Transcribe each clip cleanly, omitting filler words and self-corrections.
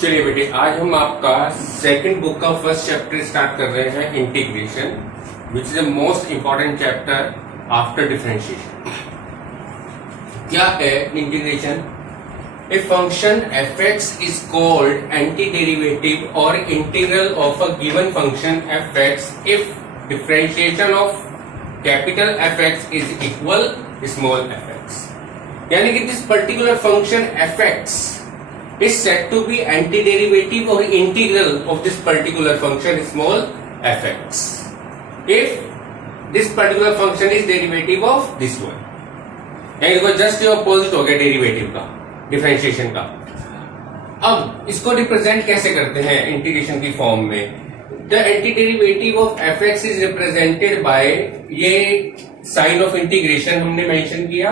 चलिए बेटे, आज हम आपका सेकंड बुक का फर्स्ट चैप्टर स्टार्ट कर रहे हैं, integration, which is the most important chapter after differentiation. क्या है integration? A function f(x) is called antiderivative or integral of a given function f(x) if differentiation of capital F(x) is equal small f(x). यानी कि this particular function f(x) is said to be antiderivative or integral of this particular function small f(x) if this particular function is derivative of this one। यानी देखो just opposite हो गया derivative का, differentiation का। अब इसको रिप्रेजेंट कैसे करते हैं इंटीग्रेशन की फॉर्म में? The antiderivative of f(x) is represented by ये साइन ऑफ इंटीग्रेशन हमने मेंशन किया,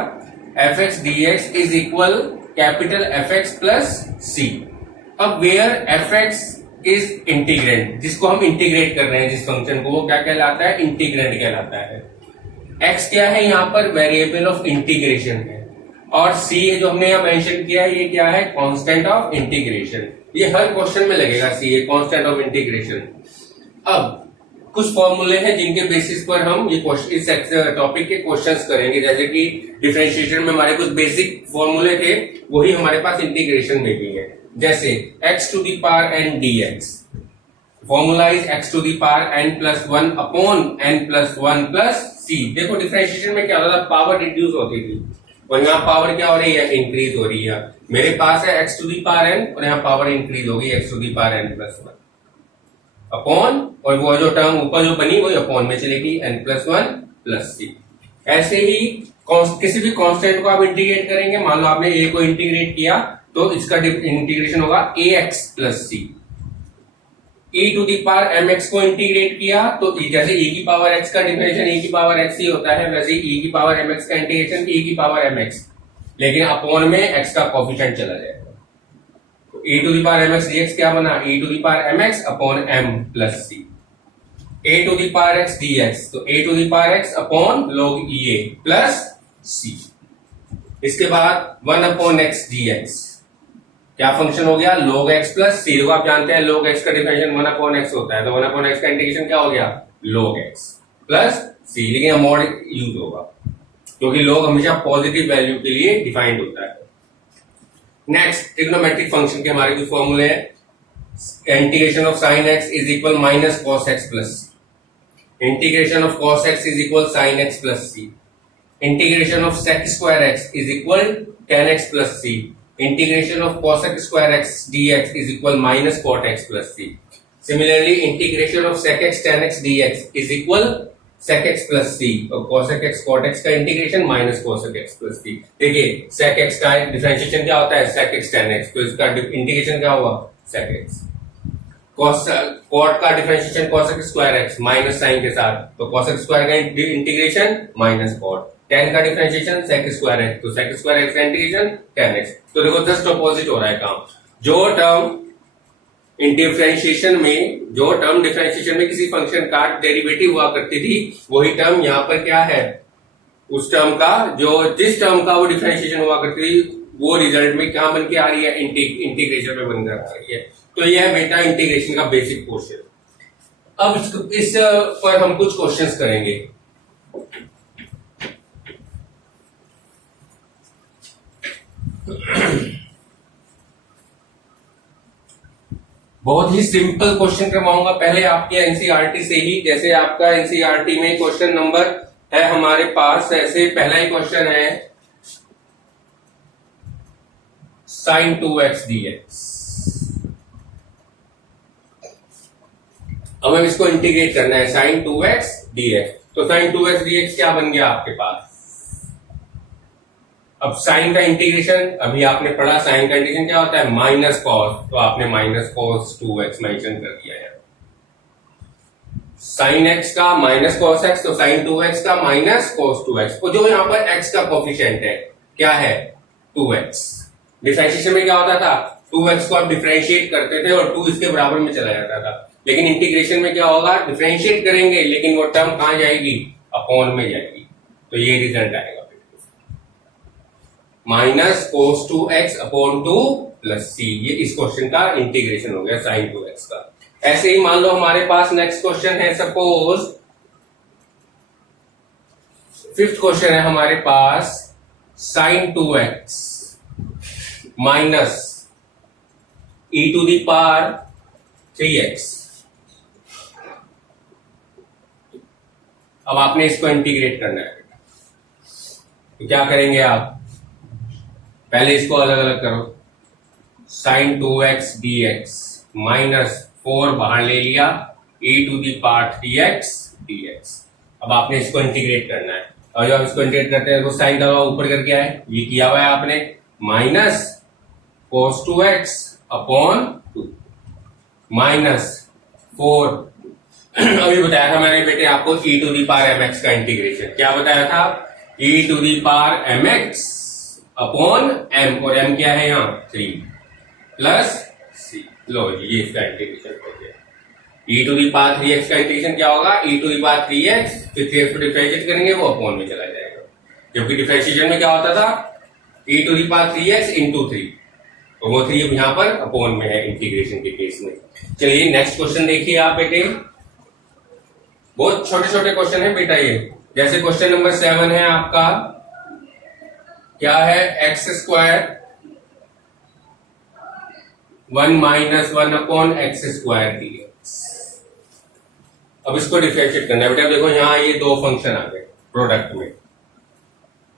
f(x) dx is equal capital f(x) plus c। अब वेयर f(x) इज इंटीग्रेंड, जिसको हम इंटीग्रेट कर रहे हैं जिस फंक्शन को, वो क्या कहलाता है? इंटीग्रेंड कहलाता है। x क्या है? यहाँ पर वेरिएबल ऑफ इंटीग्रेशन है, और c जो हमने यहाँ मेंशन किया है, ये क्या है? Constant of integration. ये हर क्वेश्चन में लगेगा, c है कांस्टेंट ऑफ इंटीग्रेशन। अब कुछ फॉर्मूले हैं जिनके बेसिस पर हम ये इस टॉपिक के क्वेश्चंस करेंगे, जैसे कि डिफरेंशिएशन में हमारे कुछ बेसिक फॉर्मूले थे, वही हमारे पास इंटीग्रेशन में भी है। जैसे x to the power n dx, formula is x to the power n plus 1 upon n plus 1 plus c। देखो डिफरेंशिएशन में क्या होता था? पावर रिड्यूस होती थी, और यहाँ पावर क्या हो रही है? इंक्रीज हो रही है। मेरे पास है x to the power n, और यहाँ पावर इंक्रीज होगी x to the power n plus 1 upon, और वो जो टर्म ऊपर जो बनी वो अपॉन में चलेगी n प्लस 1 प्लस c। ऐसे ही किसी भी कांस्टेंट को आप इंटीग्रेट करेंगे, मान लो आपने a को इंटीग्रेट किया तो इसका इंटीग्रेशन होगा ax plus c। e to the power mx को इंटीग्रेट किया तो जैसे e की पावर x का डिफरेंशिएशन e की पावर x ही होता है, वैसे e की पावर mx का इंटीग्रेशन e की पावर mx, लेकिन अपॉन में x का कोफिशिएंट चला जाएगा। तो e to the power mx dx क्या बना? e to the power mx upon m plus c। a to the power x dx, तो a to the power x upon log ea plus c। इसके बाद 1 upon x dx, क्या function हो गया? log x plus c। आप जानते हैं log x का डिफरेंशिएशन 1 अपॉन x होता है, तो 1 अपॉन x का इंटीग्रेशन क्या हो गया? log x plus c। लेकिन मॉड यूज होगा क्योंकि log हमेशा पॉजिटिव वैल्यू के लिए डिफाइंड होता है। नेक्स्ट, ट्रिग्नोमेट्रिक फंक्शन के हमारे कुछ फॉर्मूले हैं। Integration of sine x is equal minus cos x plus c। Integration of cos x is equal sine x plus c। Integration of sec square x is equal tan x plus c। Integration of cosec square x dx is equal minus cot x plus c। Similarly integration of sec x tan x dx is equal sec x plus c, और cosec x cot x का integration minus cosec x plus c। देखिए sec x का differentiation क्या होता है? sec x tan x, तो इसका integration क्या होगा? sec x। cot का differentiation cosec square x minus sine के साथ, तो cosec स्क्वायर का इंटीग्रेशन माइनस cot। tan का डिफरेंशिएशन sec स्क्वायर x, तो sec स्क्वायर x का इंटीग्रेशन tan x। तो देखो जस्ट ऑपोजिट हो रहा है काम। जो टर्म डिफरेंशिएशन में किसी फंक्शन का डेरिवेटिव हुआ करती थी, वही टर्म यहाँ पर क्या है? उस टर्म का जिस टर्म का वो डिफरेंशिएशन हुआ करती थी, वो रिजल्ट में क्या बन के आ रही है? इंटीग्रेशन में बनकर आ रही है। तो यह है बेटा इंटीग्रेशन का बेसिक पोर्शन। अब इस पर हम कुछ क्वेश्चंस करेंगे। बहुत ही सिंपल क्वेश्चन करवाऊंगा पहले आपके एनसीईआरटी से ही। जैसे आपका एनसीईआरटी में क्वेश्चन नंबर है हमारे पास, ऐसे पहला ही क्वेश्चन है sin 2x dx। अब हमें इसको इंटीग्रेट करना है, sin 2x dx। तो sin 2x dx क्या बन गया आपके पास? अब साइन का इंटीग्रेशन अभी आपने पढ़ा, साइन का इंटीग्रेशन क्या होता है? माइनस कॉस, तो आपने माइनस कॉस 2x मेंशन कर दिया है। साइन x का माइनस कॉस x, तो साइन 2x का माइनस कॉस 2x। और जो यहाँ पर x का कोफिशिएंट है क्या है? 2x। डिफरेंशिएशन में क्या होता था? 2x को आप डिफरेंशिएट करते थे और 2 इसके बराबर में चला जाता था, लेकिन इंटीग्रेशन में क्या होगा? डिफरेंशिएट करेंगे लेकिन वो टर्म कहां जाएगी? अपॉन में जाएगी। तो ये रिजल्ट आएगा minus cos 2x upon 2 plus सी। ये इस क्वेश्चन का इंटीग्रेशन हो गया साइन 2x का। ऐसे ही मान लो हमारे पास नेक्स्ट क्वेश्चन है, सपोज फिफ्थ क्वेश्चन है हमारे पास, sine 2x minus e to the power 3x। अब आपने इसको इंटीग्रेट करना है, तो क्या करेंगे आप, पहले इसको अलग अलग करो, साइन 2x dx माइनस 4 बाहर ले लिया, e to the power 3x dx। अब आपने इसको इंटीग्रेट करना है, और जब आप इसको इंटीग्रेट करते हैं तो साइन का ऊपर करके आए, ये किया हुआ है आपने, minus cos 2x upon 2 minus 4। अभी बताया था मैंने बेटे आपको e to the power mx का इंटीग्रेशन, क्या बताया था, e to the power mx upon m, और m क्या है यहाँ 3 प्लस c। लो ये इसका इंटीग्रेशन हो गया। e to the power 3x का इंटीग्रेशन क्या होगा, e to the power 3x, फिर 3x को डिफरेंशिएट करेंगे वो अपॉन में चला जाएगा, जबकि डिफरेंशिएशन में क्या होता था, e to the power 3x into 3, तो वो 3 यहां पर अपॉन में है इंटीग्रेशन के केस में। चलिए नेक्स्ट क्वेश्चन देखिए आप बेटे, बहुत छोटे छोटे क्वेश्चन है बेटा ये। जैसे क्वेश्चन नंबर 7 है आपका, क्या है, x square 1 minus 1 upon x square dx। अब इसको डिफरेंशिएट करना है बेटा। देखो यहाँ ये दो फंक्शन आ गए प्रोडक्ट में,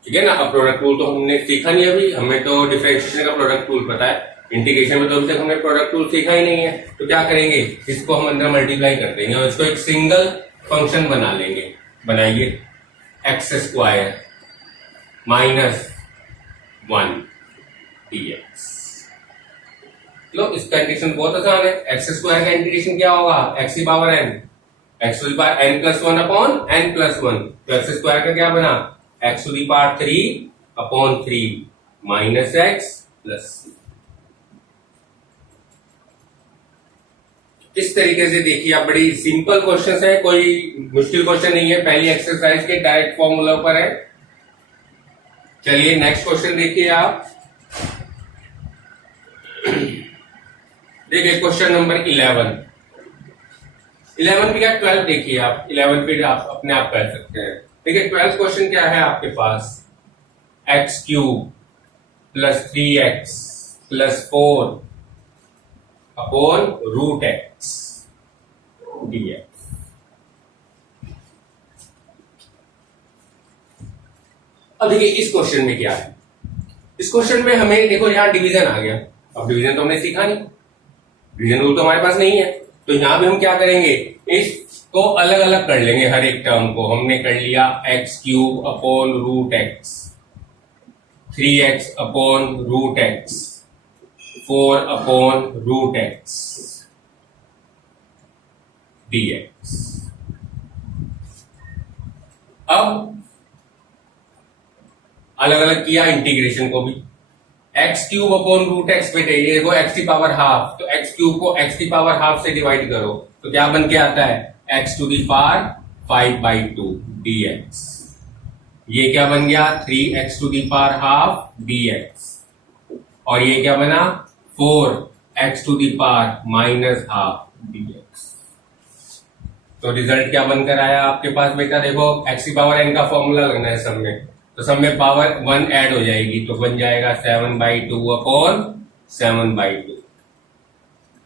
ठीक है ना। अब प्रोडक्ट रूल तो हमने सीखा नहीं अभी, हमें तो डिफरेंशिएशन का प्रोडक्ट रूल पता है, इंटीग्रेशन में तो अभी तक हमने प्रोडक्ट रूल सीखा ही नहीं है। तो क्या करेंगे, इसको हम अंदर मल्टीप्लाई कर देंगे और इसको एक सिंगल फंक्शन बना लेंगे। बनाइए, एक्स स्क्वायर माइनस 1 dx। लो इसका इंटीग्रेशन बहुत आसान है। एक्स स्क्वायर का इंटीग्रेशन क्या होगा, एक्स की power n, x to the power n plus 1 upon n plus 1। तो एक्स स्क्वायर का क्या बना, x to the power 3 upon 3 minus x plus. इस तरीके से देखिए आप, बड़ी सिंपल क्वेश्चन है, कोई मुश्किल क्वेश्चन नहीं है, पहली एक्सरसाइज के डायरेक्ट फॉर्मूला पर है। चलिए नेक्स्ट क्वेश्चन देखिए आप, देखिए क्वेश्चन नंबर 11 भी क्या 12 देखिए आप, 11 पे आप अपने आप कर सकते हैं। देखिए 12th क्वेश्चन क्या है आपके पास, x cube plus 3x plus 4 upon root x dx। अब देखिए इस क्वेश्चन में क्या है, इस क्वेश्चन में हमें देखो यहां डिवीजन आ गया। अब डिवीजन तो हमने सीखा नहीं, डिवीजन रूल तो हमारे पास नहीं है, तो यहां भी हम क्या करेंगे, इसको अलग अलग कर लेंगे हर एक टर्म को। हमने कर लिया x cube upon root x, 3x upon root x, 4 upon root x dx। अब अलग अलग किया इंटीग्रेशन को भी, x cube upon root x बेटे, ये देखो एक्स की पावर हाफ, तो एक्स क्यूब को एक्स की पावर हाफ से डिवाइड करो तो क्या बन के आता है, x to the power 5/2 dx। ये क्या बन गया, 3x to the power half dx, और ये क्या बना, 4x to the power minus half dx। तो रिजल्ट क्या बनकर आया आपके पास बेटा, देखो x की पावर n का फॉर्मूला लगना है सब में, तो सब में पावर 1 ऐड हो जाएगी, तो बन जाएगा 7/2 upon 7/2,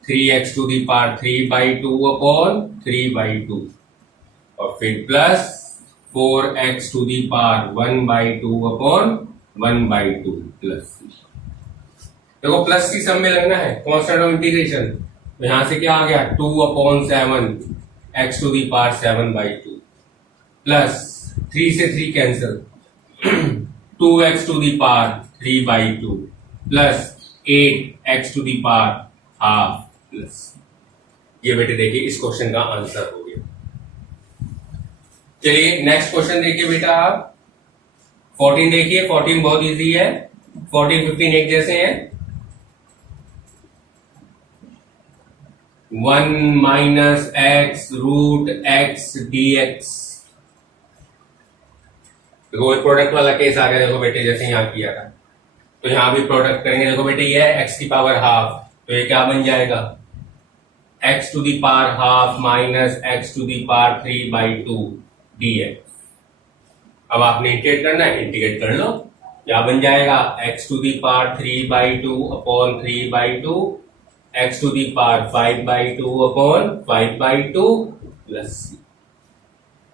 3x to the power 3/2 upon 3/2, और फिर plus 4x to the power 1/2 upon 1/2 plus. देखो प्लस की सब में लगना है, कांस्टेंट ऑफ इंटीग्रेशन, तो यहां से क्या आ गया, 2/7 x to the power 7/2 plus 3 से 3 cancel, 2x to the power 3/2 plus 8x to the power half plus. ये बेटे देखिए इस क्वेश्चन का आंसर हो गया। चलिए नेक्स्ट क्वेश्चन देखिए बेटा आप, 14 देखिए, 14 बहुत इजी है, 14 15 एक जैसे हैं। 1 minus x root x dx। देखो प्रोडक्ट वाला केस आ गया, देखो बेटे जैसे यहां किया था, तो यहां भी प्रोडक्ट करेंगे। देखो बेटे ये है x की पावर हाफ, तो ये क्या बन जाएगा x to the power half minus x to the power 3/2 dx। अब आपने इंटीग्रेट करना है, इंटीग्रेट कर लो। क्या बन जाएगा x to the power 3/2 upon 3/2 x to the power 5/2 upon 5/2 plus c।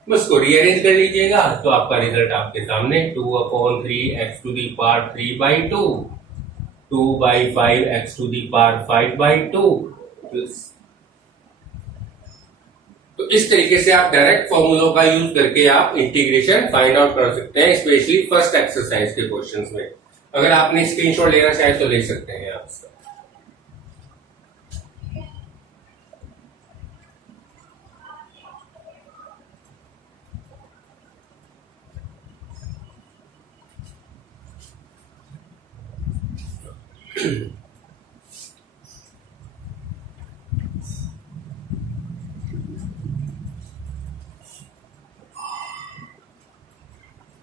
बस को रीअरेंज कर लीजिएगा तो आपका रिजल्ट आपके सामने 2/3 x to the power 3/2 2/5 x to the power 5/2 plus. तो इस तरीके से आप डायरेक्ट फॉर्मूलों का यूज करके आप इंटीग्रेशन फाइंड आउट कर सकते हैं, स्पेशली फर्स्ट एक्सरसाइज के क्वेश्चंस में। अगर आपने स्क्रीनशॉट लेना चाहे तो ले सकते हैं आप इसका।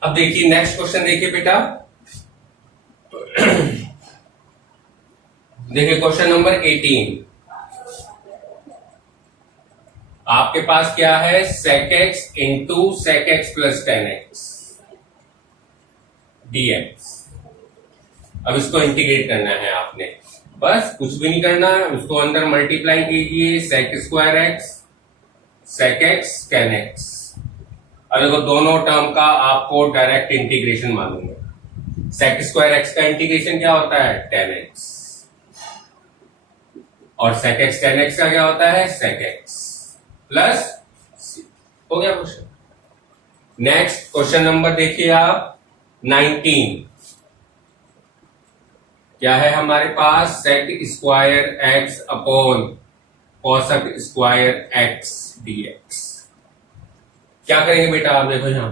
अब देखिए नेक्स्ट क्वेश्चन देखिए बेटा। देखिए क्वेश्चन नंबर 18। आपके पास क्या है sec x into sec x plus 10x dx। अब इसको इंटीग्रेट करना है आपने, बस कुछ भी नहीं करना है, उसको अंदर मल्टीप्लाई कीजिए sec square x sec x tan x। और देखो दोनों टर्म का आपको डायरेक्ट इंटीग्रेशन मालूम है। sec स्क्वायर x का इंटीग्रेशन क्या होता है tan x, और sec x tan x का क्या होता है sec x प्लस c। हो गया क्वेश्चन। नेक्स्ट क्वेश्चन नंबर देखिए आप 19। क्या है हमारे पास sec square x upon cosec square x dx। क्या करेंगे बेटा आप देखो यहां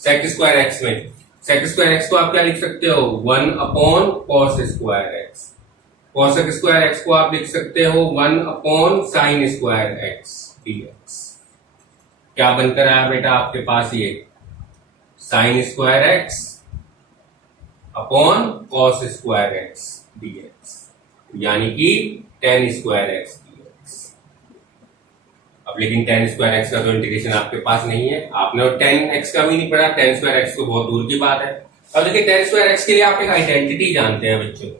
sec स्क्वायर x में sec स्क्वायर x को आप क्या लिख सकते हो 1 upon cos square x। cosec square x को आप लिख सकते हो 1 upon sin square x dx। क्या बनकर आया बेटा आपके पास ये sin square x upon cos square x dx, यानी कि tan स्क्वायर x dx। अब लेकिन tan स्क्वायर x का तो इंटीग्रेशन आपके पास नहीं है, आपने और tan x का भी नहीं पढ़ा, tan स्क्वायर x तो बहुत दूर की बात है। अब देखिए tan स्क्वायर x के लिए आप एक आइडेंटिटी जानते हैं बच्चों,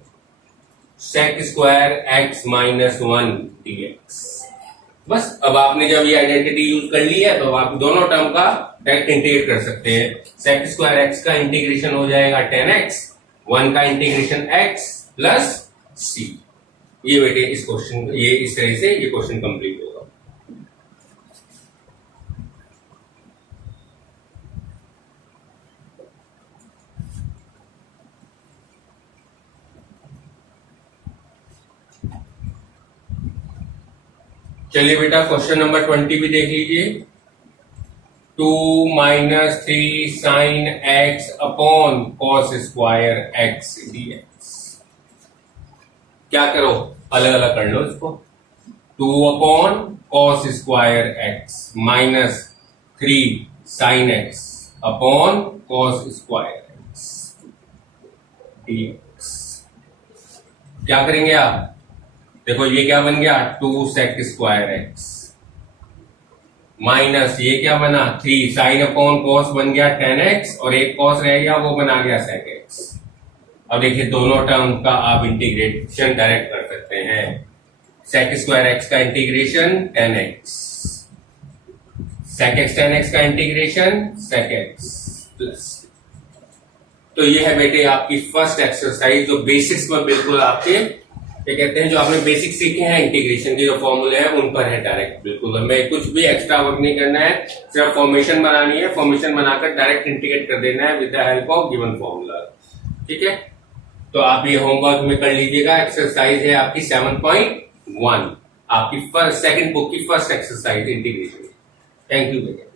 sec square x minus 1 dx। बस अब आपने जब ये आइडेंटिटी यूज कर ली है तो आप दोनों टर्म का डायरेक्ट इंटीग्रेट कर सकते हैं। sec स्क्वायर x का इंटीग्रेशन हो जाएगा tan x, 1 का इंटीग्रेशन x प्लस c। ये बेटे इस क्वेश्चन ये इस तरह से ये क्वेश्चन कंप्लीट होगा। चलिए बेटा क्वेश्चन नंबर 20 भी देख लीजिए। 2 minus 3 sine x upon cos square x dx। क्या करो अलग अलग कर लो इसको। 2 upon cos square x minus 3 sine x upon cos square x dx। क्या करेंगे आप देखो ये क्या बन गया 2 sec स्क्वायर x माइनस ये क्या बना 3 साइन अपॉन कॉस बन गया tan x, और एक कॉस रह गया वो बना गया sec x। अब देखिए दोनों टर्म का आप इंटीग्रेशन डायरेक्ट कर सकते हैं। sec स्क्वायर x का integration tan x, sec x tan x का इंटीग्रेशन sec x प्लस। तो ये है बेटे आपकी फर्स्ट एक्सरसाइज जो बेसिक्स में बिल्कुल आपके क्या कहते हैं जो आपने बेसिक सीखे हैं इंटीग्रेशन के जो फॉर्मूले हैं उन पर है डायरेक्ट बिल्कुल। हमें कुछ भी एक्स्ट्रा वर्क नहीं करना है, सिर्फ फॉर्मेशन बनानी है, फॉर्मेशन बनाकर डायरेक्ट इंटीग्रेट कर देना है with the help of given formula. ठीक है, तो आप ये होमवर्क में कर लीजिएगा। एक्सरसाइज है आपकी 7.1, आपकी सेकंड बुक की first exercise integration. Thank you बेटा।